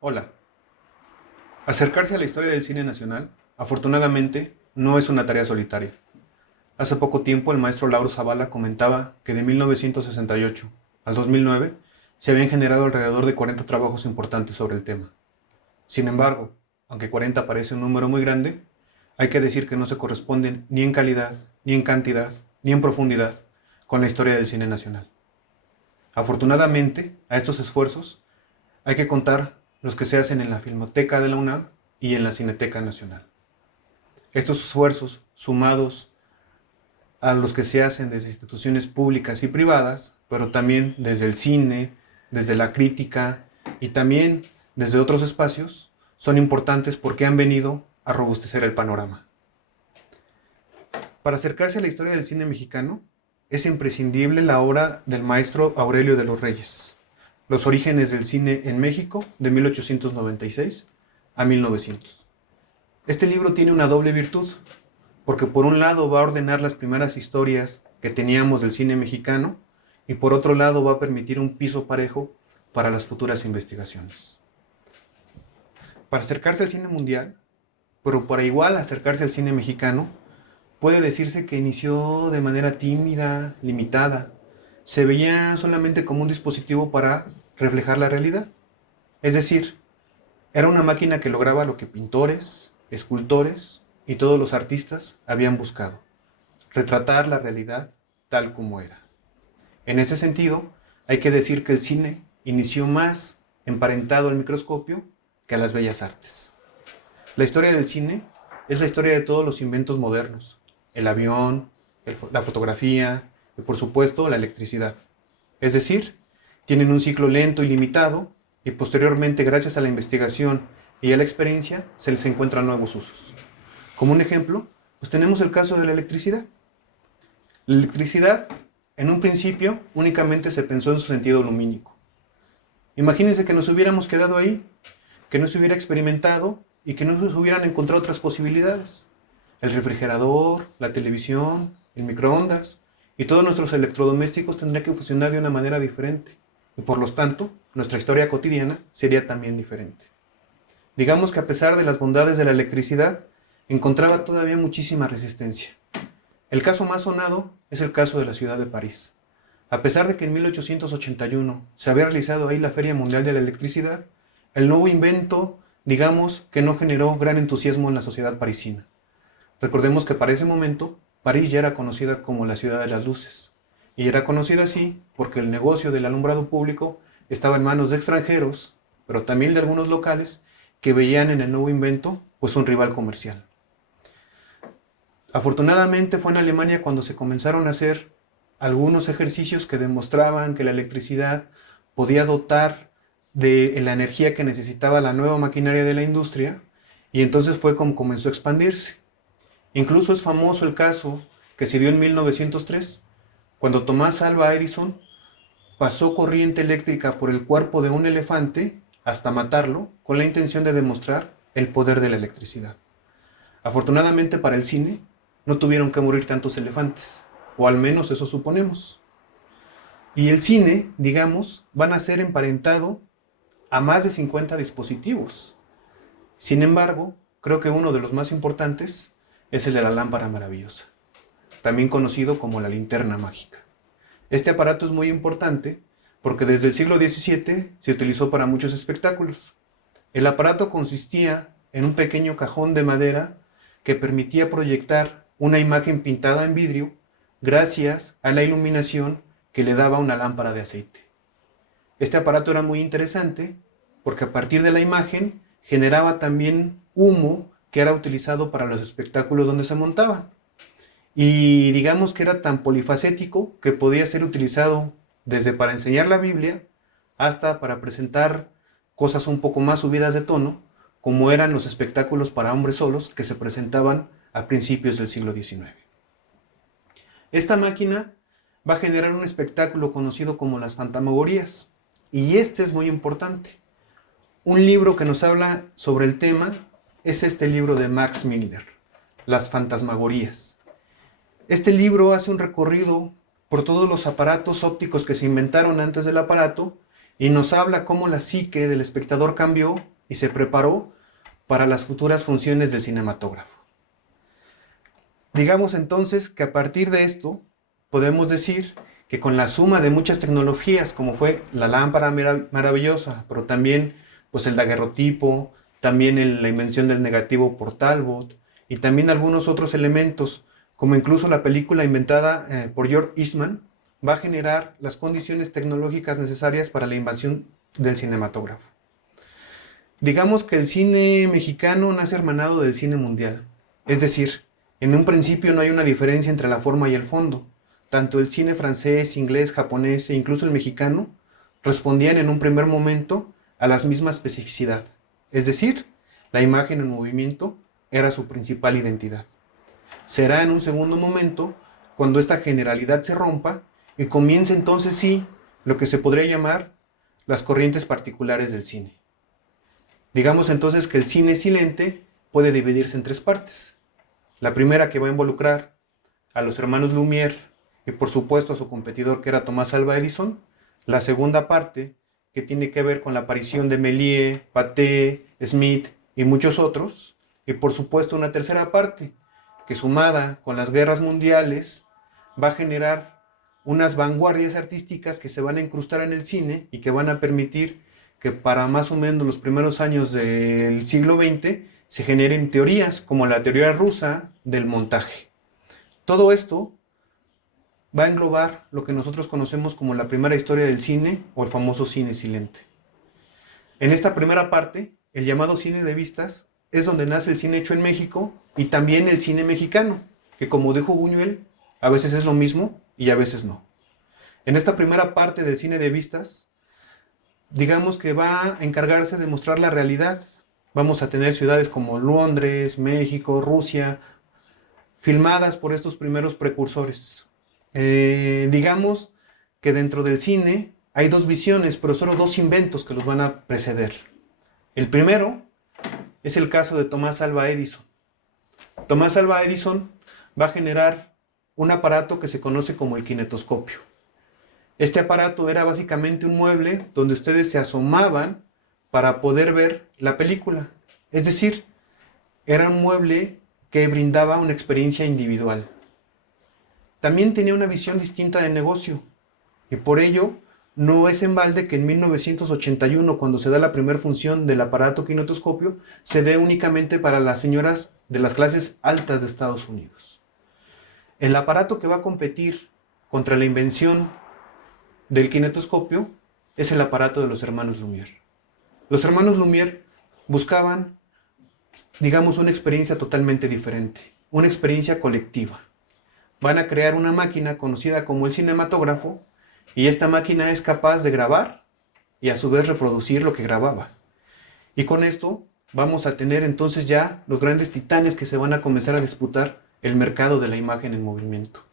Hola. Acercarse a la historia del cine nacional, afortunadamente, no es una tarea solitaria. Hace poco tiempo el maestro Lauro Zavala comentaba que de 1968 al 2009 se habían generado alrededor de 40 trabajos importantes sobre el tema. Sin embargo, aunque 40 parece un número muy grande, hay que decir que no se corresponden ni en calidad, ni en cantidad, ni en profundidad con la historia del cine nacional. Afortunadamente, a estos esfuerzos hay que contar los que se hacen en la Filmoteca de la UNAM y en la Cineteca Nacional. Estos esfuerzos, sumados a los que se hacen desde instituciones públicas y privadas, pero también desde el cine, desde la crítica y también desde otros espacios, son importantes porque han venido a robustecer el panorama. Para acercarse a la historia del cine mexicano, es imprescindible la obra del maestro Aurelio de los Reyes, Los orígenes del cine en México, de 1896 a 1900. Este libro tiene una doble virtud, porque por un lado va a ordenar las primeras historias que teníamos del cine mexicano y por otro lado va a permitir un piso parejo para las futuras investigaciones. Para acercarse al cine mundial, pero para igual acercarse al cine mexicano, puede decirse que inició de manera tímida, limitada. Se veía solamente como un dispositivo para reflejar la realidad. Es decir, era una máquina que lograba lo que pintores, escultores y todos los artistas habían buscado: retratar la realidad tal como era. En ese sentido, hay que decir que el cine inició más emparentado al microscopio que a las bellas artes. La historia del cine es la historia de todos los inventos modernos: el avión, la fotografía y por supuesto la electricidad. Es decir, tienen un ciclo lento y limitado y posteriormente, gracias a la investigación y a la experiencia, se les encuentran nuevos usos. Como un ejemplo, pues tenemos el caso de la electricidad. La electricidad, en un principio, únicamente se pensó en su sentido lumínico. Imagínense que nos hubiéramos quedado ahí, que no se hubiera experimentado y que no se hubieran encontrado otras posibilidades. El refrigerador, la televisión, el microondas y todos nuestros electrodomésticos tendrían que funcionar de una manera diferente y por lo tanto nuestra historia cotidiana sería también diferente. Digamos que a pesar de las bondades de la electricidad, encontraba todavía muchísima resistencia. El caso más sonado es el caso de la ciudad de París. A pesar de que en 1881 se había realizado ahí la Feria Mundial de la Electricidad, el nuevo invento, digamos, que no generó gran entusiasmo en la sociedad parisina. Recordemos que para ese momento, París ya era conocida como la ciudad de las luces. Y era conocida así porque el negocio del alumbrado público estaba en manos de extranjeros, pero también de algunos locales que veían en el nuevo invento pues un rival comercial. Afortunadamente fue en Alemania cuando se comenzaron a hacer algunos ejercicios que demostraban que la electricidad podía dotar de la energía que necesitaba la nueva maquinaria de la industria, y entonces fue como comenzó a expandirse. Incluso es famoso el caso que se dio en 1903, cuando Tomás Alva Edison pasó corriente eléctrica por el cuerpo de un elefante hasta matarlo, con la intención de demostrar el poder de la electricidad. Afortunadamente para el cine, no tuvieron que morir tantos elefantes, o al menos eso suponemos. Y el cine, digamos, van a ser emparentado a más de 50 dispositivos. Sin embargo, creo que uno de los más importantes es el de la lámpara maravillosa, también conocido como la linterna mágica. Este aparato es muy importante porque desde el siglo XVII se utilizó para muchos espectáculos. El aparato consistía en un pequeño cajón de madera que permitía proyectar una imagen pintada en vidrio gracias a la iluminación que le daba una lámpara de aceite. Este aparato era muy interesante porque a partir de la imagen generaba también humo que era utilizado para los espectáculos donde se montaban. Y digamos que era tan polifacético que podía ser utilizado desde para enseñar la Biblia hasta para presentar cosas un poco más subidas de tono, como eran los espectáculos para hombres solos que se presentaban a principios del siglo XIX. Esta máquina va a generar un espectáculo conocido como las fantasmagorías, y este es muy importante. Un libro que nos habla sobre el tema es este libro de Max Milner, Las fantasmagorías. Este libro hace un recorrido por todos los aparatos ópticos que se inventaron antes del aparato y nos habla cómo la psique del espectador cambió y se preparó para las futuras funciones del cinematógrafo. Digamos entonces que a partir de esto podemos decir que con la suma de muchas tecnologías, como fue la lámpara maravillosa, pero también pues el daguerrotipo, también la invención del negativo por Talbot, y también algunos otros elementos, como incluso la película inventada por George Eastman, va a generar las condiciones tecnológicas necesarias para la invasión del cinematógrafo. Digamos que el cine mexicano nace hermanado del cine mundial, es decir, en un principio no hay una diferencia entre la forma y el fondo. Tanto el cine francés, inglés, japonés e incluso el mexicano respondían en un primer momento a la misma especificidad, es decir, la imagen en movimiento era su principal identidad. Será en un segundo momento cuando esta generalidad se rompa y comience entonces sí lo que se podría llamar las corrientes particulares del cine. Digamos entonces que el cine silente puede dividirse en tres partes. La primera, que va a involucrar a los hermanos Lumière y por supuesto a su competidor, que era Tomás Alva Edison. La segunda parte, que tiene que ver con la aparición de Méliès, Pathé, Smith y muchos otros. Y por supuesto una tercera parte, que sumada con las guerras mundiales va a generar unas vanguardias artísticas que se van a incrustar en el cine y que van a permitir que para más o menos los primeros años del siglo XX se generen teorías como la teoría rusa del montaje. Todo esto va a englobar lo que nosotros conocemos como la primera historia del cine o el famoso cine silente. En esta primera parte, el llamado cine de vistas es donde nace el cine hecho en México y también el cine mexicano, que como dijo Buñuel, a veces es lo mismo y a veces no. En esta primera parte del cine de vistas, digamos que va a encargarse de mostrar la realidad. Vamos a tener ciudades como Londres, México, Rusia, filmadas por estos primeros precursores. Digamos que dentro del cine hay dos visiones, pero solo dos inventos que los van a preceder. El primero es el caso de Tomás Alva Edison. Tomás Alva Edison va a generar un aparato que se conoce como el kinetoscopio. Este aparato era básicamente un mueble donde ustedes se asomaban para poder ver la película. Es decir, era un mueble que brindaba una experiencia individual. También tenía una visión distinta de negocio y por ello no es en balde que en 1981, cuando se da la primera función del aparato kinetoscopio, se dé únicamente para las señoras de las clases altas de Estados Unidos. El aparato que va a competir contra la invención del kinetoscopio es el aparato de los hermanos Lumière. Los hermanos Lumière buscaban, digamos, una experiencia totalmente diferente, una experiencia colectiva. Van a crear una máquina conocida como el cinematógrafo y esta máquina es capaz de grabar y a su vez reproducir lo que grababa. Y con esto vamos a tener entonces ya los grandes titanes que se van a comenzar a disputar el mercado de la imagen en movimiento.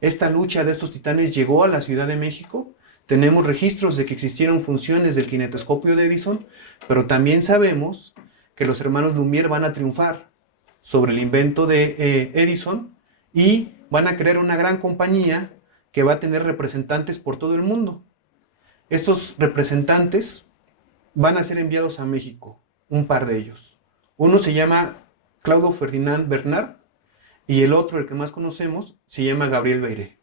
Esta lucha de estos titanes llegó a la Ciudad de México. Tenemos registros de que existieron funciones del kinetoscopio de Edison, pero también sabemos que los hermanos Lumière van a triunfar sobre el invento de Edison y van a crear una gran compañía que va a tener representantes por todo el mundo. Estos representantes van a ser enviados a México, un par de ellos. Uno se llama Claudio Ferdinand Bernard y el otro, el que más conocemos, se llama Gabriel Beiré.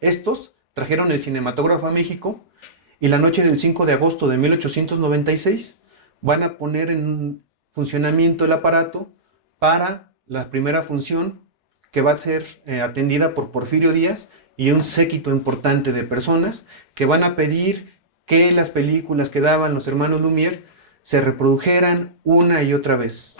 Estos trajeron el cinematógrafo a México y la noche del 5 de agosto de 1896 van a poner en funcionamiento el aparato para la primera función que va a ser atendida por Porfirio Díaz y un séquito importante de personas que van a pedir que las películas que daban los hermanos Lumière se reprodujeran una y otra vez.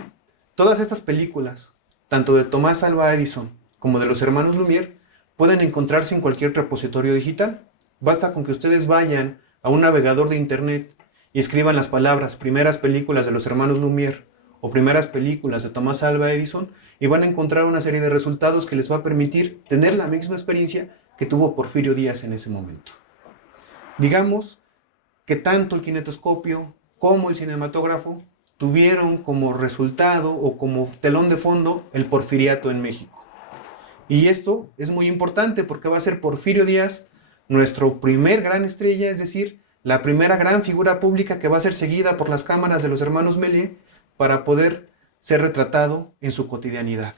Todas estas películas, tanto de Tomás Alva Edison como de los hermanos Lumière, pueden encontrarse en cualquier repositorio digital. Basta con que ustedes vayan a un navegador de internet y escriban las palabras primeras películas de los hermanos Lumière o primeras películas de Tomás Alva Edison y van a encontrar una serie de resultados que les va a permitir tener la misma experiencia que tuvo Porfirio Díaz en ese momento. Digamos que tanto el kinetoscopio como el cinematógrafo tuvieron como resultado o como telón de fondo el porfiriato en México. Y esto es muy importante porque va a ser Porfirio Díaz nuestro primer gran estrella, es decir, la primera gran figura pública que va a ser seguida por las cámaras de los hermanos Méliès para poder ser retratado en su cotidianidad.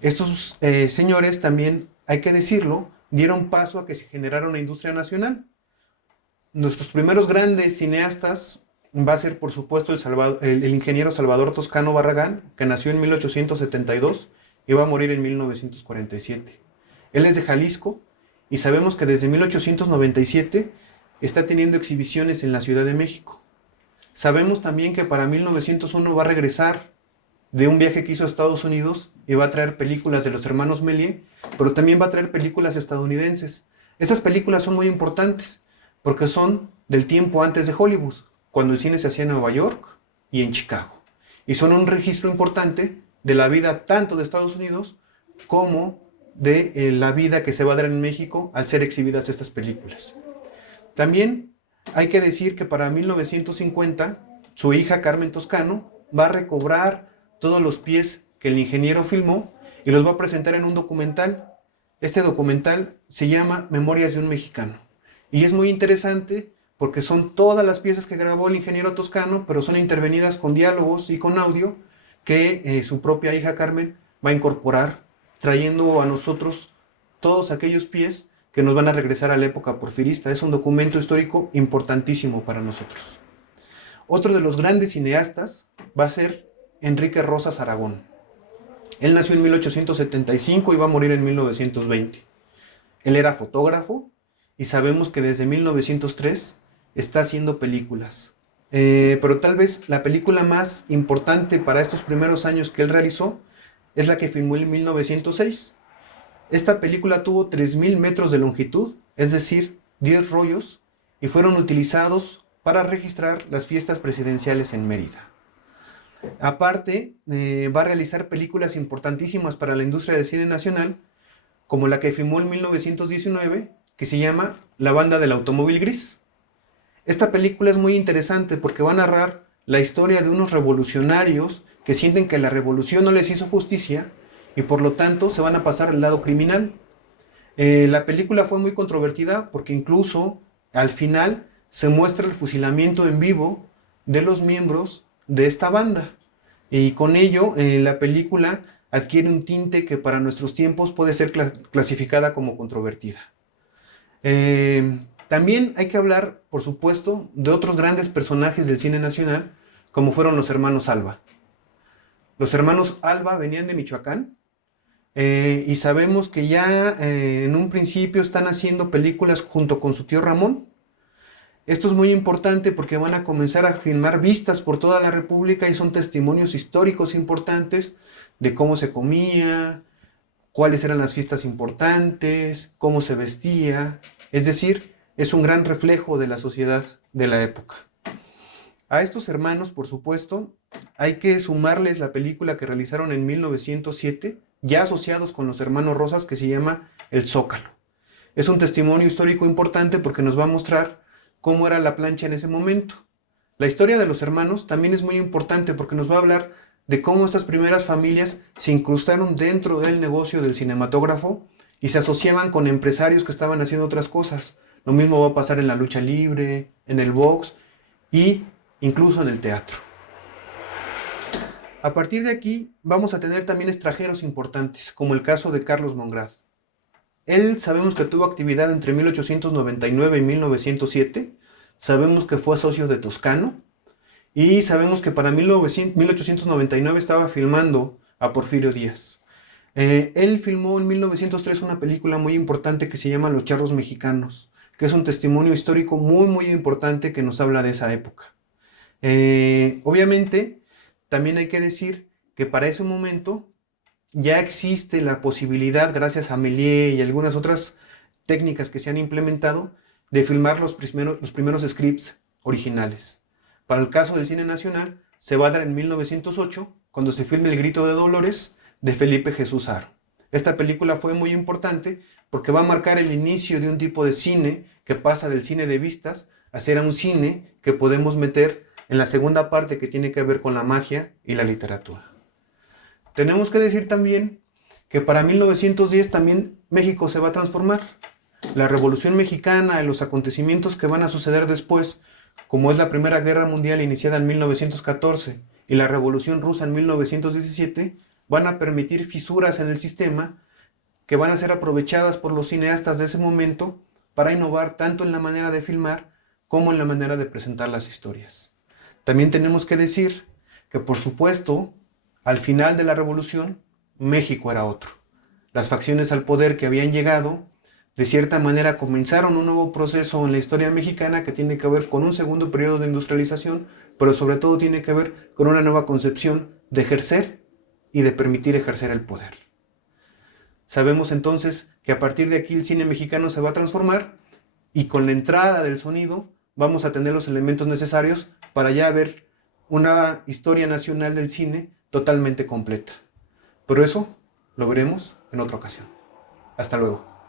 Estos señores también, hay que decirlo, dieron paso a que se generara una industria nacional. Nuestros primeros grandes cineastas va a ser, por supuesto, el ingeniero Salvador Toscano Barragán, que nació en 1872 y va a morir en 1947. Él es de Jalisco y sabemos que desde 1897 está teniendo exhibiciones en la Ciudad de México. Sabemos también que para 1901 va a regresar de un viaje que hizo a Estados Unidos y va a traer películas de los hermanos Méliès, pero también va a traer películas estadounidenses. Estas películas son muy importantes porque son del tiempo antes de Hollywood, cuando el cine se hacía en Nueva York y en Chicago. Y son un registro importante de la vida tanto de Estados Unidos como de la vida que se va a dar en México al ser exhibidas estas películas. También hay que decir que para 1950 su hija Carmen Toscano va a recobrar todos los pies que el ingeniero filmó y los va a presentar en un documental. Este documental se llama Memorias de un Mexicano y es muy interesante porque son todas las piezas que grabó el ingeniero Toscano, pero son intervenidas con diálogos y con audio que su propia hija Carmen va a incorporar, trayendo a nosotros todos aquellos pies que nos van a regresar a la época porfirista. Es un documento histórico importantísimo para nosotros. Otro de los grandes cineastas va a ser Enrique Rosas Aragón. Él nació en 1875 y va a morir en 1920. Él era fotógrafo y sabemos que desde 1903 está haciendo películas. Pero tal vez la película más importante para estos primeros años que él realizó es la que filmó en 1906. Esta película tuvo 3.000 metros de longitud, es decir, 10 rollos, y fueron utilizados para registrar las fiestas presidenciales en Mérida. Aparte, va a realizar películas importantísimas para la industria del cine nacional, como la que filmó en 1919, que se llama La banda del automóvil gris. Esta película es muy interesante porque va a narrar la historia de unos revolucionarios que sienten que la revolución no les hizo justicia y por lo tanto se van a pasar al lado criminal. La película fue muy controvertida porque incluso al final se muestra el fusilamiento en vivo de los miembros de esta banda y con ello la película adquiere un tinte que para nuestros tiempos puede ser clasificada como controvertida. También hay que hablar, por supuesto, de otros grandes personajes del cine nacional, como fueron los hermanos Alba. Los hermanos Alba venían de Michoacán y sabemos que ya en un principio están haciendo películas junto con su tío Ramón. Esto es muy importante porque van a comenzar a filmar vistas por toda la República y son testimonios históricos importantes de cómo se comía, cuáles eran las fiestas importantes, cómo se vestía. Es decir, es un gran reflejo de la sociedad de la época. A estos hermanos, por supuesto, hay que sumarles la película que realizaron en 1907, ya asociados con los hermanos Rosas, que se llama El Zócalo. Es un testimonio histórico importante porque nos va a mostrar cómo era la plancha en ese momento. La historia de los hermanos también es muy importante porque nos va a hablar de cómo estas primeras familias se incrustaron dentro del negocio del cinematógrafo y se asociaban con empresarios que estaban haciendo otras cosas. Lo mismo va a pasar en la lucha libre, en el box y incluso en el teatro. A partir de aquí vamos a tener también extranjeros importantes, como el caso de Carlos Mongrad. Él sabemos que tuvo actividad entre 1899 y 1907, sabemos que fue socio de Toscano y sabemos que para 1899 estaba filmando a Porfirio Díaz. Él filmó en 1903 una película muy importante que se llama Los Charros Mexicanos, que es un testimonio histórico muy importante que nos habla de esa época. Obviamente, también hay que decir que para ese momento ya existe la posibilidad, gracias a Méliès y algunas otras técnicas que se han implementado, de filmar los primeros scripts originales. Para el caso del cine nacional, se va a dar en 1908, cuando se filme El Grito de Dolores, de Felipe Jesús Haro. Esta película fue muy importante porque va a marcar el inicio de un tipo de cine que pasa del cine de vistas a ser un cine que podemos meter en la segunda parte que tiene que ver con la magia y la literatura. Tenemos que decir también que para 1910 también México se va a transformar. La Revolución Mexicana y los acontecimientos que van a suceder después, como es la Primera Guerra Mundial iniciada en 1914 y la Revolución Rusa en 1917, van a permitir fisuras en el sistema que van a ser aprovechadas por los cineastas de ese momento para innovar tanto en la manera de filmar como en la manera de presentar las historias. También tenemos que decir que, por supuesto, al final de la Revolución, México era otro. Las facciones al poder que habían llegado, de cierta manera comenzaron un nuevo proceso en la historia mexicana que tiene que ver con un segundo periodo de industrialización, pero sobre todo tiene que ver con una nueva concepción de ejercer y de permitir ejercer el poder. Sabemos entonces que a partir de aquí el cine mexicano se va a transformar y con la entrada del sonido vamos a tener los elementos necesarios para ya ver una historia nacional del cine totalmente completa. Pero eso lo veremos en otra ocasión. Hasta luego.